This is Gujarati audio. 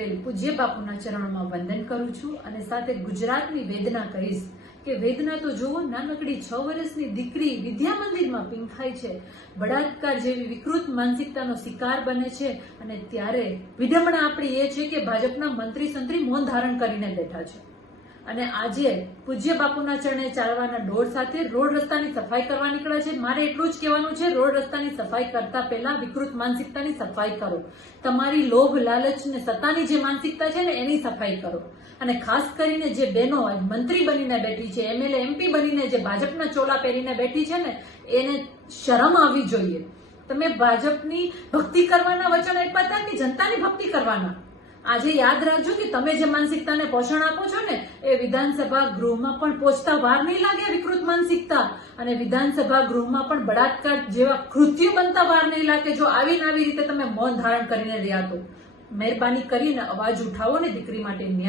પટેલ પૂજ્ય બાપુના ચરણોમાં વંદન કરું છું અને સાથે ગુજરાતની વેદના કહીશ કે વેદના તો જુઓ, નાનકડી 6 વર્ષની દીકરી વિદ્યા મંદિરમાં પીંખાય છે, બળાત્કાર જેવી વિકૃત માનસિકતાનો શિકાર બને છે અને ત્યારે વિડંબણા આપણી એ છે કે ભાજપના મંત્રી સંત્રી મૌન ધારણ કરીને બેઠા છે અને આજે પૂજ્ય બાપુના ચરણે ચાલવાના દોડ સાથે રોડ રસ્તાની સફાઈ કરવા નીકળ્યા છે. મારે એટલું જ કહેવાનું છે, રોડ રસ્તાની સફાઈ કરતા પહેલા વિકૃત માનસિકતાની સફાઈ કરો. તમારી લોભ, લાલચ ને સત્તાની જે માનસિકતા છે ને એની સફાઈ કરો. અને ખાસ કરીને જે બહેનો મંત્રી બનીને બેઠી છે, એમએલએ એમપી બનીને જે ભાજપના ચોલા પહેરીને બેઠી છે ને, એને શરમ આવવી જોઈએ. તમે ભાજપની ભક્તિ કરવાના વચન આપ્યા હતા કે જનતાની ભક્તિ કરવાના? આજે યાદ રાખજો કે તમે જે માનસિકતાને પોષણ આપો છો ને એ વિધાનસભા ગૃહમાં પણ પહોંચતા વાર નહીં લાગે વિકૃત માનસિકતા, અને વિધાનસભા ગૃહમાં પણ બળાત્કાર જેવા કૃત્યો બનતા વાર નહીં લાગે જો આવી રીતે તમે મૌન ધારણ કરીને રહ્યા તો. મહેરબાની કરીને અવાજ ઉઠાવો ને દીકરી માટે ન્યાય